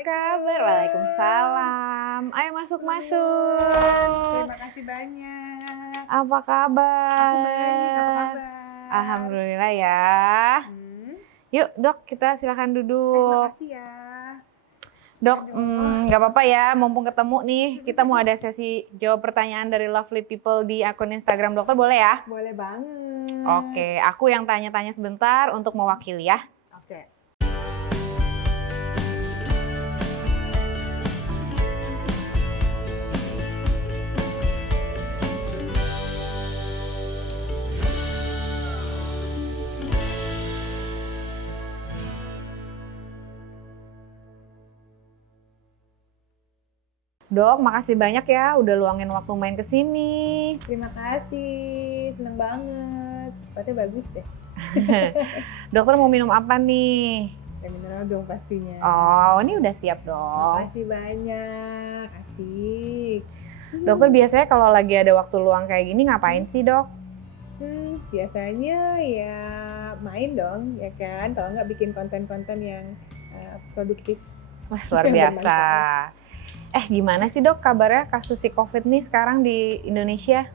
kabar? Waalaikumsalam. Ayo masuk. Terima kasih banyak. Apa kabar? Aku baik, apa kabar? Alhamdulillah ya. Yuk dok, kita silakan duduk. Makasih ya. Dok, Aduh. nggak apa-apa ya, mumpung ketemu nih, kita mau ada sesi jawab pertanyaan dari lovely people di akun Instagram dokter, boleh ya? Boleh banget. Oke, aku yang tanya-tanya sebentar untuk mewakili ya. Oke. Dok, makasih banyak ya udah luangin waktu main ke sini. Terima kasih, seneng banget. Tempatnya bagus deh. Dokter mau minum apa nih? Ya mineral dong pastinya. Oh, ini udah siap dong. Makasih banyak, asik. Dokter biasanya kalau lagi ada waktu luang kayak gini ngapain sih dok? Biasanya ya main dong, ya kan? Kalau nggak bikin konten-konten yang produktif. Wah, luar biasa. Gimana sih dok kabarnya kasus si COVID nih sekarang di Indonesia?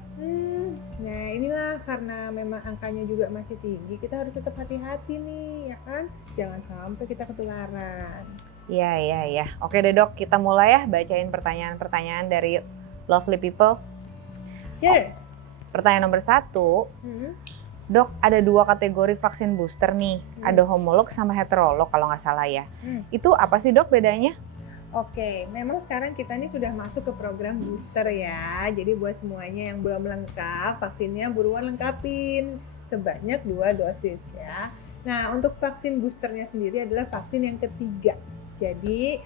Nah inilah karena memang angkanya juga masih tinggi, kita harus tetap hati-hati nih, ya kan? Jangan sampai kita ketularan. Iya. Oke deh dok, kita mulai ya bacain pertanyaan-pertanyaan dari lovely people. Sure. Pertanyaan nomor 1, dok ada 2 kategori vaksin booster nih, ada homolog sama heterolog kalau nggak salah ya. Itu apa sih dok bedanya? Oke, memang sekarang kita nih sudah masuk ke program booster ya. Jadi buat semuanya yang belum lengkap, vaksinnya buruan lengkapin sebanyak 2 dosis ya. Nah, untuk vaksin boosternya sendiri adalah vaksin yang ketiga. Jadi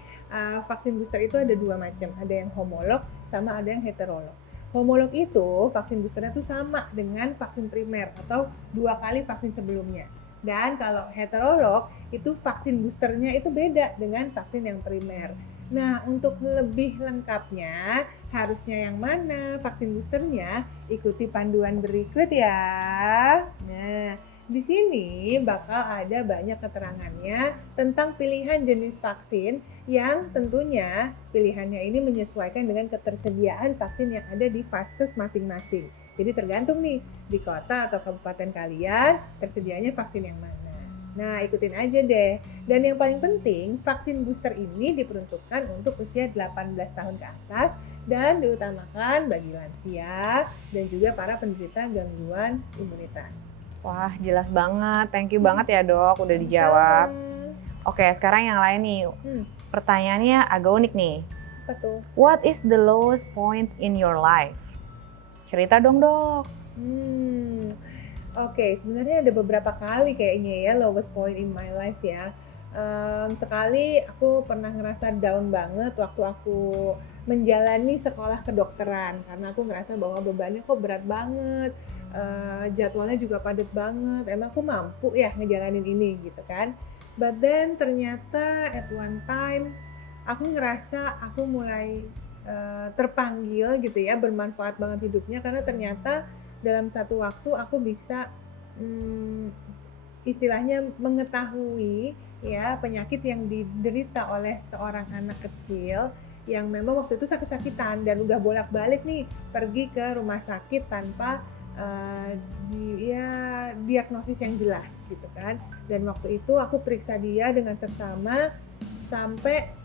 vaksin booster itu ada 2 macam, ada yang homolog sama ada yang heterolog. Homolog itu vaksin boosternya tuh sama dengan vaksin primer atau 2 kali vaksin sebelumnya. Dan kalau heterolog itu vaksin boosternya itu beda dengan vaksin yang primer. Nah, untuk lebih lengkapnya, harusnya yang mana vaksin boosternya, ikuti panduan berikut ya. Nah, di sini bakal ada banyak keterangannya tentang pilihan jenis vaksin yang tentunya pilihannya ini menyesuaikan dengan ketersediaan vaksin yang ada di vaskes masing-masing. Jadi tergantung nih, di kota atau kabupaten kalian tersedianya vaksin yang mana. Nah, ikutin aja deh. Dan yang paling penting, vaksin booster ini diperuntukkan untuk usia 18 tahun ke atas dan diutamakan bagi lansia dan juga para penderita gangguan imunitas. Wah, jelas banget. Thank you banget ya dok, udah dijawab. Oke, sekarang yang lain nih. Pertanyaannya agak unik nih. Apa tuh? What is the lowest point in your life? Cerita dong dok. Oke, sebenarnya ada beberapa kali kayaknya ya lowest point in my life ya. Sekali aku pernah ngerasa down banget waktu aku menjalani sekolah kedokteran karena aku ngerasa bahwa bebannya kok berat banget, jadwalnya juga padat banget. Emang aku mampu ya ngejalanin ini gitu kan? But then ternyata at one time aku ngerasa aku mulai terpanggil gitu ya, bermanfaat banget hidupnya karena ternyata dalam satu waktu aku bisa istilahnya mengetahui ya penyakit yang diderita oleh seorang anak kecil yang memang waktu itu sakit-sakitan dan udah bolak-balik nih pergi ke rumah sakit tanpa diagnosis yang jelas gitu kan. Dan waktu itu aku periksa dia dengan seksama sampai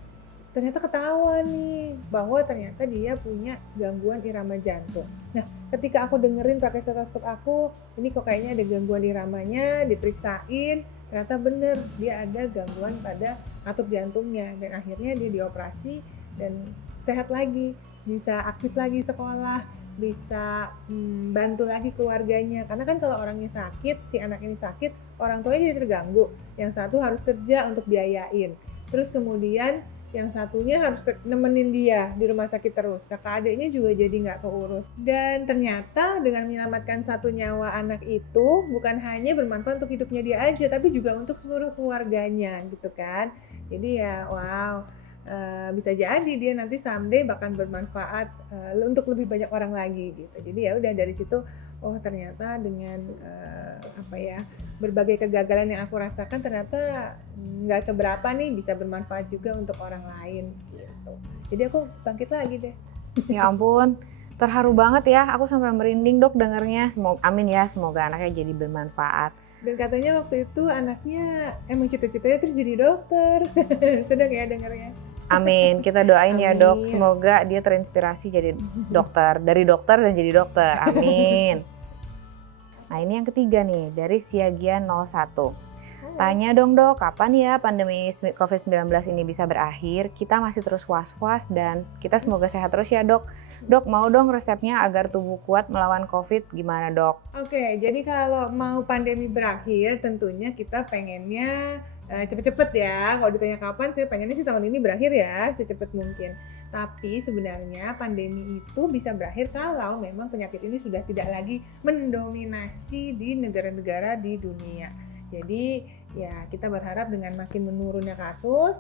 ternyata ketahuan nih bahwa ternyata dia punya gangguan irama jantung. Nah, ketika aku dengerin pakai stetoskop aku, ini kok kayaknya ada gangguan iramanya, diperiksain, ternyata bener dia ada gangguan pada katup jantungnya dan akhirnya dia dioperasi dan sehat lagi, bisa aktif lagi sekolah, bisa bantu lagi keluarganya. Karena kan kalau orangnya sakit, si anak ini sakit, orang tuanya jadi terganggu. Yang satu harus kerja untuk biayain. Terus kemudian yang satunya harus nemenin dia di rumah sakit terus. Kakak adiknya juga jadi nggak keurus. Dan ternyata dengan menyelamatkan satu nyawa anak itu bukan hanya bermanfaat untuk hidupnya dia aja, tapi juga untuk seluruh keluarganya gitu kan. Jadi ya wow, bisa jadi dia nanti someday bahkan bermanfaat untuk lebih banyak orang lagi gitu. Jadi ya udah dari situ, oh ternyata dengan berbagai kegagalan yang aku rasakan ternyata nggak seberapa nih, bisa bermanfaat juga untuk orang lain gitu. Jadi aku bangkit lagi deh. Ya ampun, terharu banget ya. Aku sampai merinding dok dengarnya. Amin ya, semoga anaknya jadi bermanfaat. Dan katanya waktu itu anaknya emang cita-citanya terus jadi dokter. Sedang ya dengarnya. Amin, kita doain ya dok. Amin. Semoga dia terinspirasi jadi dokter. Dari dokter dan jadi dokter, amin. Nah ini yang ketiga nih, dari Siagian 01. Tanya dong dok, kapan ya pandemi COVID-19 ini bisa berakhir? Kita masih terus was-was dan kita semoga sehat terus ya dok. Dok, mau dong resepnya agar tubuh kuat melawan COVID, gimana dok? Oke, jadi kalau mau pandemi berakhir tentunya kita pengennya cepet-cepet ya. Kalau ditanya kapan, saya pengennya sih tahun ini berakhir ya, secepat mungkin. Tapi sebenarnya pandemi itu bisa berakhir kalau memang penyakit ini sudah tidak lagi mendominasi di negara-negara di dunia. Jadi ya kita berharap dengan makin menurunnya kasus,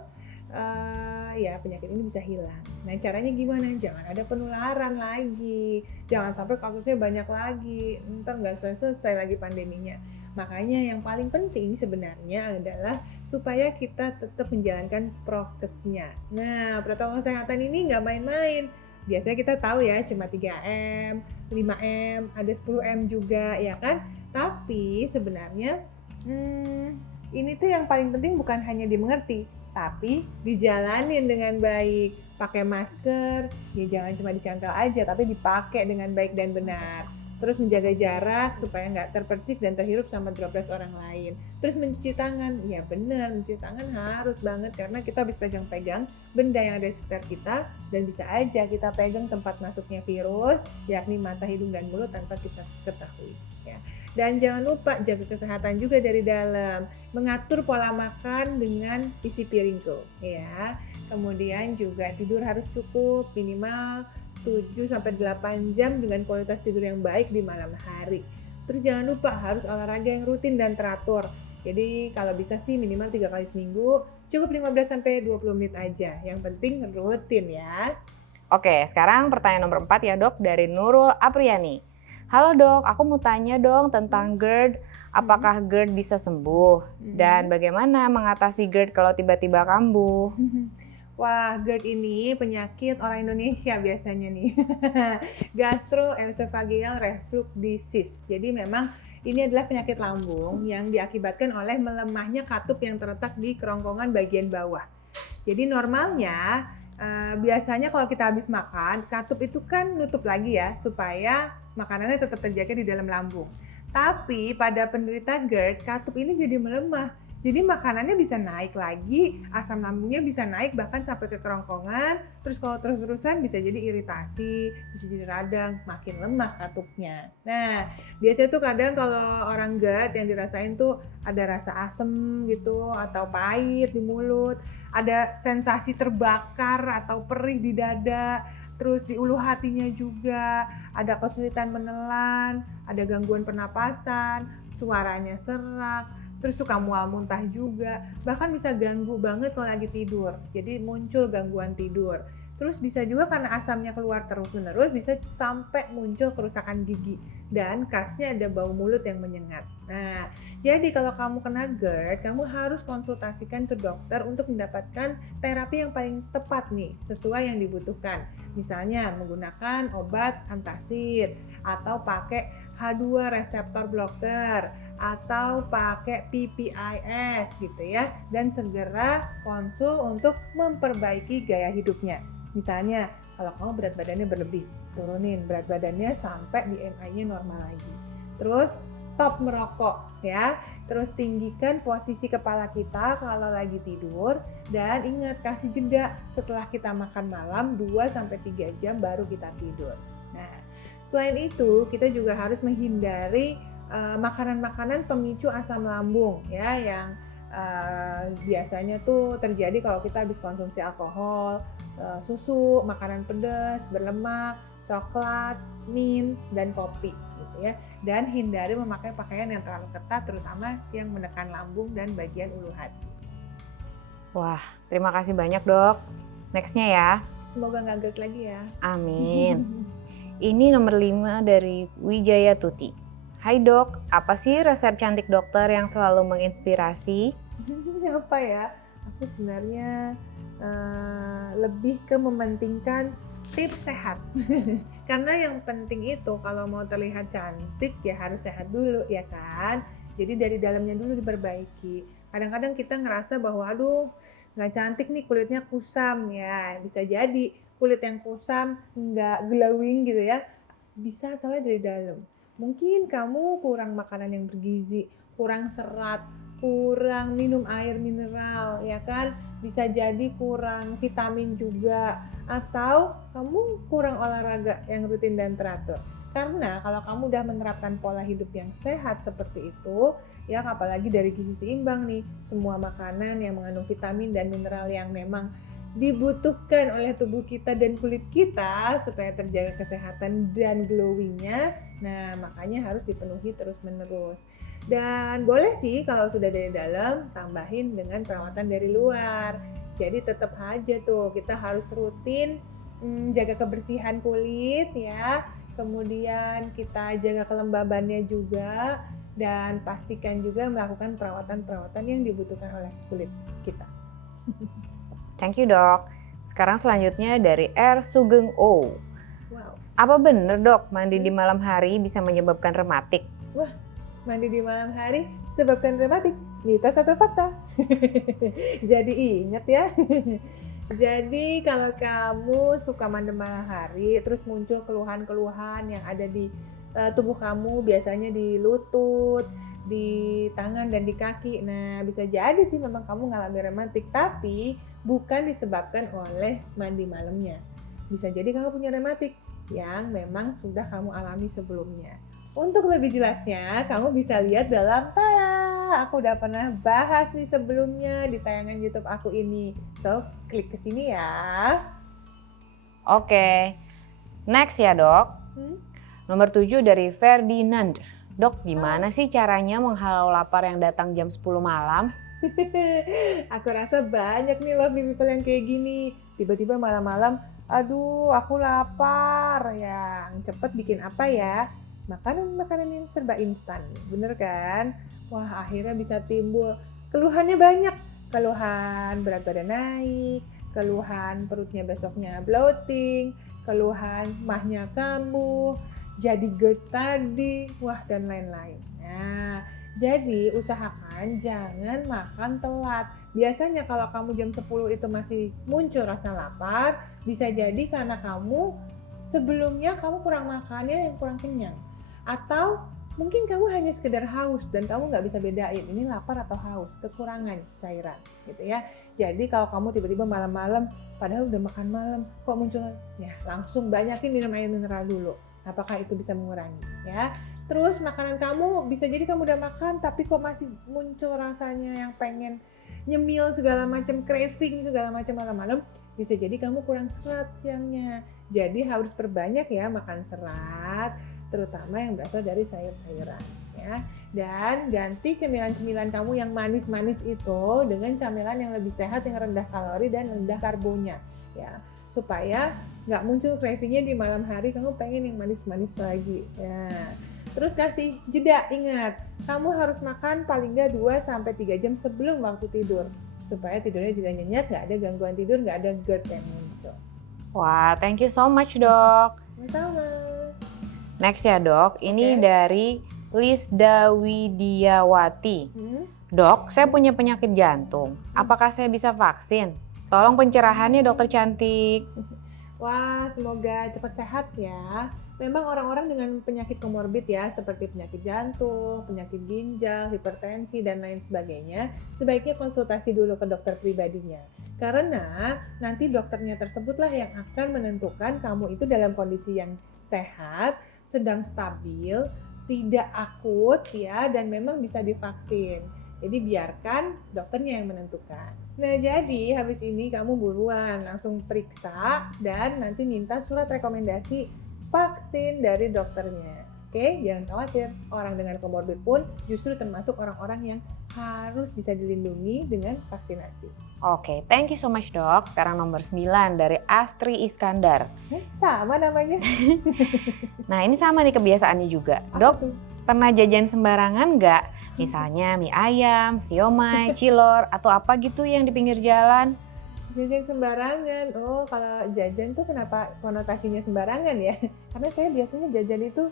ya penyakit ini bisa hilang. Nah caranya gimana? Jangan ada penularan lagi, jangan sampai kasusnya banyak lagi, ntar nggak selesai lagi pandeminya. Makanya yang paling penting sebenarnya adalah supaya kita tetap menjalankan prokesnya. Nah protokol kesehatan ini nggak main-main. Biasanya kita tahu ya cuma 3M, 5M, ada 10M juga ya kan. Tapi sebenarnya ini tuh yang paling penting bukan hanya dimengerti, tapi dijalanin dengan baik. Pakai masker, ya jangan cuma dicantel aja, tapi dipakai dengan baik dan benar. Terus menjaga jarak supaya nggak terpercik dan terhirup sama droplet orang lain. Terus mencuci tangan, ya benar, mencuci tangan harus banget karena kita habis pegang-pegang benda yang ada di sekitar kita dan bisa aja kita pegang tempat masuknya virus, yakni mata, hidung, dan mulut tanpa kita ketahui. Ya. Dan jangan lupa jaga kesehatan juga dari dalam, mengatur pola makan dengan isi piringku, ya. Kemudian juga tidur harus cukup, minimal 7-8 jam dengan kualitas tidur yang baik di malam hari. Terus jangan lupa harus olahraga yang rutin dan teratur. Jadi kalau bisa sih minimal 3 kali seminggu, cukup 15-20 menit aja. Yang penting rutin ya. Oke, sekarang pertanyaan nomor 4 ya dok, dari Nurul Apriani. Halo dok, aku mau tanya dong tentang GERD. Apakah GERD bisa sembuh? Dan bagaimana mengatasi GERD kalau tiba-tiba kambuh? Wah, GERD ini penyakit orang Indonesia biasanya nih. Gastroesophageal reflux disease. Jadi memang ini adalah penyakit lambung yang diakibatkan oleh melemahnya katup yang terletak di kerongkongan bagian bawah. Jadi normalnya biasanya kalau kita habis makan, katup itu kan nutup lagi ya supaya makanannya tetap terjaga di dalam lambung. Tapi pada penderita GERD, katup ini jadi melemah. Jadi makanannya bisa naik lagi, asam lambungnya bisa naik bahkan sampai ke kerongkongan. Terus kalau terus-terusan bisa jadi iritasi, bisa jadi radang, makin lemah katupnya. Nah, biasanya tuh kadang kalau orang GERD yang dirasain tuh ada rasa asem gitu atau pahit di mulut, ada sensasi terbakar atau perih di dada, terus di ulu hatinya juga, ada kesulitan menelan, ada gangguan pernapasan, suaranya serak, terus suka mual muntah juga, bahkan bisa ganggu banget kalau lagi tidur, jadi muncul gangguan tidur. Terus bisa juga karena asamnya keluar terus-menerus bisa sampai muncul kerusakan gigi dan khasnya ada bau mulut yang menyengat. Nah, jadi kalau kamu kena GERD, kamu harus konsultasikan ke dokter untuk mendapatkan terapi yang paling tepat nih, sesuai yang dibutuhkan. Misalnya menggunakan obat antacid atau pakai H2 reseptor blocker atau pakai PPIs gitu ya, dan segera konsul untuk memperbaiki gaya hidupnya. Misalnya kalau kamu berat badannya berlebih, turunin berat badannya sampai BMI-nya normal lagi. Terus stop merokok ya. Terus tinggikan posisi kepala kita kalau lagi tidur dan ingat kasih jeda setelah kita makan malam 2-3 jam baru kita tidur. Nah, selain itu kita juga harus menghindari makanan-makanan pemicu asam lambung ya yang biasanya tuh terjadi kalau kita habis konsumsi alkohol, susu, makanan pedas, berlemak, coklat, mint, dan kopi gitu ya. Dan hindari memakai pakaian yang terlalu ketat terutama yang menekan lambung dan bagian ulu hati. Wah, terima kasih banyak dok. Nextnya ya. Semoga nggak GERD lagi ya. Amin. Ini nomor 5 dari Wijaya Tuti. Hai dok, apa sih resep cantik dokter yang selalu menginspirasi? Apa ya? Aku sebenarnya lebih ke mementingkan tips sehat. Karena yang penting itu kalau mau terlihat cantik ya harus sehat dulu ya kan. Jadi dari dalamnya dulu diperbaiki. Kadang-kadang kita ngerasa bahwa aduh nggak cantik nih kulitnya kusam ya. Bisa jadi kulit yang kusam nggak glowing gitu ya. Bisa asalnya dari dalam. Mungkin kamu kurang makanan yang bergizi, kurang serat, kurang minum air mineral ya kan, bisa jadi kurang vitamin juga, atau kamu kurang olahraga yang rutin dan teratur. Karena kalau kamu udah menerapkan pola hidup yang sehat seperti itu, ya apalagi dari gizi seimbang nih, semua makanan yang mengandung vitamin dan mineral yang memang dibutuhkan oleh tubuh kita dan kulit kita supaya terjaga kesehatan dan glowingnya. Nah, makanya harus dipenuhi terus-menerus. Dan boleh sih kalau sudah dari dalam, tambahin dengan perawatan dari luar. Jadi tetap aja tuh kita harus rutin jaga kebersihan kulit ya. Kemudian kita jaga kelembabannya juga dan pastikan juga melakukan perawatan-perawatan yang dibutuhkan oleh kulit kita. Thank you dok. Sekarang selanjutnya dari R. Sugeng O. Wow. Apa bener dok mandi di malam hari bisa menyebabkan rematik? Mandi di malam hari sebabkan rematik, mitos atau fakta? Jadi ingat ya. Jadi kalau kamu suka mandi malam hari, terus muncul keluhan-keluhan yang ada di tubuh kamu, biasanya di lutut, di tangan dan di kaki. Nah, bisa jadi sih memang kamu ngalami rematik, tapi bukan disebabkan oleh mandi malamnya. Bisa jadi kamu punya rematik yang memang sudah kamu alami sebelumnya. Untuk lebih jelasnya, kamu bisa lihat dalam aku udah pernah bahas nih sebelumnya di tayangan YouTube aku ini. So, klik ke sini ya. Oke, next ya dok. Nomor 7 dari Ferdinand. Dok, gimana sih caranya menghalau lapar yang datang jam 10 malam? Aku rasa banyak nih lovely people yang kayak gini. Tiba-tiba malam-malam, aduh aku lapar. Yang cepet bikin apa ya? Makanan-makanan yang serba instan, bener kan? Wah, akhirnya bisa timbul keluhannya banyak. Keluhan berat badan naik, keluhan perutnya besoknya bloating, keluhan mahnya kambuh, jadi GERD tadi, wah dan lain-lain. Nah, jadi usahakan jangan makan telat. Biasanya kalau kamu jam 10 itu masih muncul rasa lapar, bisa jadi karena kamu sebelumnya kamu kurang makannya yang kurang kenyang. Atau mungkin kamu hanya sekedar haus dan kamu nggak bisa bedain ini lapar atau haus, kekurangan cairan gitu ya. Jadi kalau kamu tiba-tiba malam-malam padahal udah makan malam kok muncul, ya langsung banyakin minum air mineral dulu. Apakah itu bisa mengurangi ya. Terus makanan kamu bisa jadi kamu udah makan tapi kok masih muncul rasanya yang pengen nyemil segala macam, craving segala macam malam-malam, bisa jadi kamu kurang serat siangnya. Jadi harus perbanyak ya makan serat, terutama yang berasal dari sayur-sayuran ya. Dan ganti cemilan-cemilan kamu yang manis-manis itu dengan camilan yang lebih sehat, yang rendah kalori dan rendah karbonya ya, supaya nggak muncul cravingnya di malam hari kamu pengen yang manis-manis lagi ya. Terus kasih jeda, ingat kamu harus makan paling nggak 2-3 jam sebelum waktu tidur supaya tidurnya juga nyenyak, nggak ada gangguan tidur, nggak ada GERD yang muncul. Wah, thank you so much dok. Sama. Next ya dok, ini dari Lisda Widiawati. Dok, saya punya penyakit jantung. Apakah saya bisa vaksin? Tolong pencerahannya dokter cantik. Wah, semoga cepat sehat ya. Memang orang-orang dengan penyakit komorbid ya, seperti penyakit jantung, penyakit ginjal, hipertensi, dan lain sebagainya, sebaiknya konsultasi dulu ke dokter pribadinya. Karena nanti dokternya tersebutlah yang akan menentukan kamu itu dalam kondisi yang sehat, sedang stabil, tidak akut ya, dan memang bisa divaksin. Jadi biarkan dokternya yang menentukan. Nah, jadi habis ini kamu buruan langsung periksa dan nanti minta surat rekomendasi vaksin dari dokternya. Oke, jangan khawatir. Orang dengan komorbid pun justru termasuk orang-orang yang harus bisa dilindungi dengan vaksinasi. Oke, thank you so much dok. Sekarang nomor 9 dari Astri Iskandar. Sama namanya. Nah, ini sama nih kebiasaannya juga. Apa Dok, tuh? Pernah jajan sembarangan nggak? Misalnya mie ayam, siomay, cilor, atau apa gitu yang di pinggir jalan? Jajan sembarangan. Oh, kalau jajan tuh kenapa konotasinya sembarangan ya? Karena saya biasanya jajan itu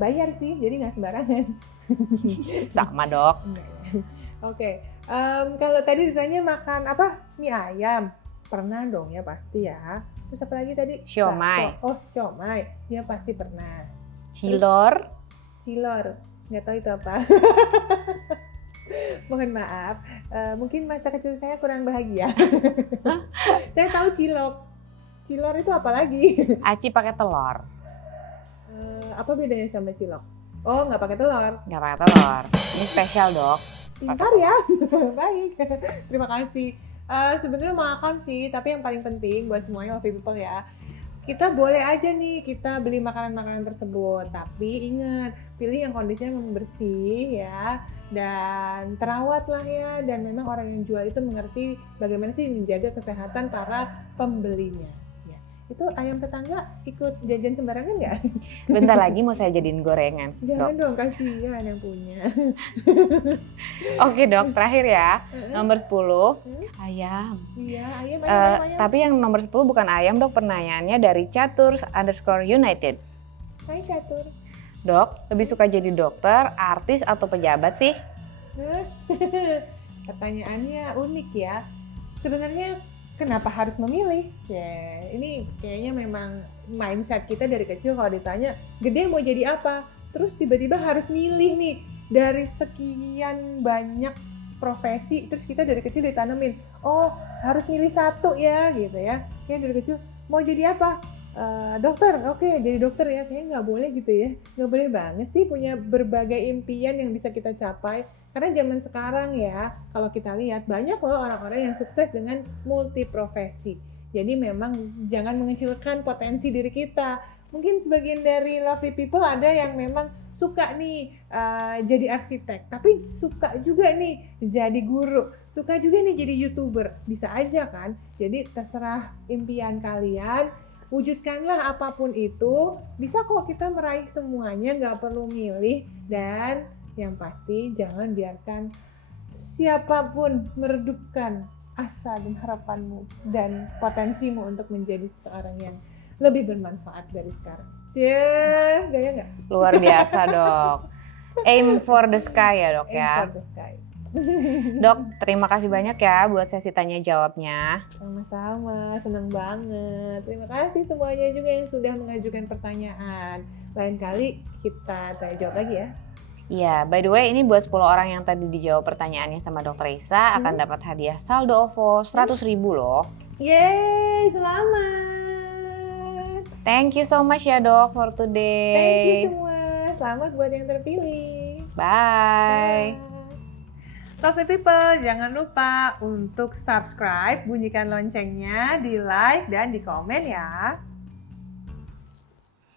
bayar sih, jadi nggak sembarangan. Sama dok. Enggak ya. Oke, kalau tadi ditanya makan apa? Mie ayam. Pernah dong ya pasti ya. Terus apa lagi tadi? Siomay. Bakso. Oh, siomay. Dia pasti pernah. Cilor. Cilor. Nggak tahu itu apa. Mohon maaf, mungkin masa kecil saya kurang bahagia. Saya tahu cilok. Cilor itu apa lagi? Aci pakai telur. Apa bedanya sama cilok? Oh, nggak pakai telur. Nggak pakai telur. Ini spesial dok. Pintar ya. Baik. Terima kasih. Sebenarnya makan sih, tapi yang paling penting buat semuanya Lovely People ya, kita boleh aja nih kita beli makanan-makanan tersebut, tapi ingat pilih yang kondisinya memang bersih ya dan terawat lah ya, dan memang orang yang jual itu mengerti bagaimana sih menjaga kesehatan para pembelinya. Ya. Itu ayam tetangga ikut jajan sembarangan nggak? Bentar lagi mau saya jadiin gorengan Jangan dok. dong, kasihan yang punya. Oke dok, terakhir ya. Nomor 10, Hmm? ayam. Iya, ayam. Tapi yang nomor 10 bukan ayam dok, pertanyaannya dari Catur_United. Hai Catur. Dok, lebih suka jadi dokter, artis, atau pejabat sih? Hah? Pertanyaannya unik ya. Sebenarnya kenapa harus memilih? Ini kayaknya memang mindset kita dari kecil kalau ditanya, gede mau jadi apa? Terus tiba-tiba harus milih nih dari sekian banyak profesi, terus kita dari kecil ditanemin, oh harus milih satu ya gitu ya. Kayak dari kecil mau jadi apa? Dokter, oke jadi dokter ya. Kayaknya nggak boleh gitu ya. Nggak boleh banget sih punya berbagai impian yang bisa kita capai. Karena zaman sekarang ya, kalau kita lihat banyak loh orang-orang yang sukses dengan multiprofesi. Jadi memang jangan mengecilkan potensi diri kita. Mungkin sebagian dari Lovely People ada yang memang suka nih jadi arsitek, tapi suka juga nih jadi guru, suka juga nih jadi YouTuber. Bisa aja kan? Jadi terserah impian kalian. Wujudkanlah apapun itu, bisa kok kita meraih semuanya, nggak perlu milih. Dan yang pasti jangan biarkan siapapun meredupkan asa dan harapanmu dan potensimu untuk menjadi seorang yang lebih bermanfaat dari sekarang. Cie, gaya nggak? Luar biasa dok. Aim for the sky ya dok ya. Aim for the sky. Dok, terima kasih banyak ya buat sesi tanya jawabnya. Sama-sama, senang banget. Terima kasih semuanya juga yang sudah mengajukan pertanyaan. Lain kali kita tanya jawab lagi ya. Iya, by the way ini buat 10 orang yang tadi dijawab pertanyaannya sama Dokter Isa akan dapat hadiah saldo OVO 100.000 loh. Yeay, selamat. Thank you so much ya dok for Thank you today. semua. Selamat buat yang terpilih. Bye. Lovely People, jangan lupa untuk subscribe, bunyikan loncengnya, di like dan di komen ya.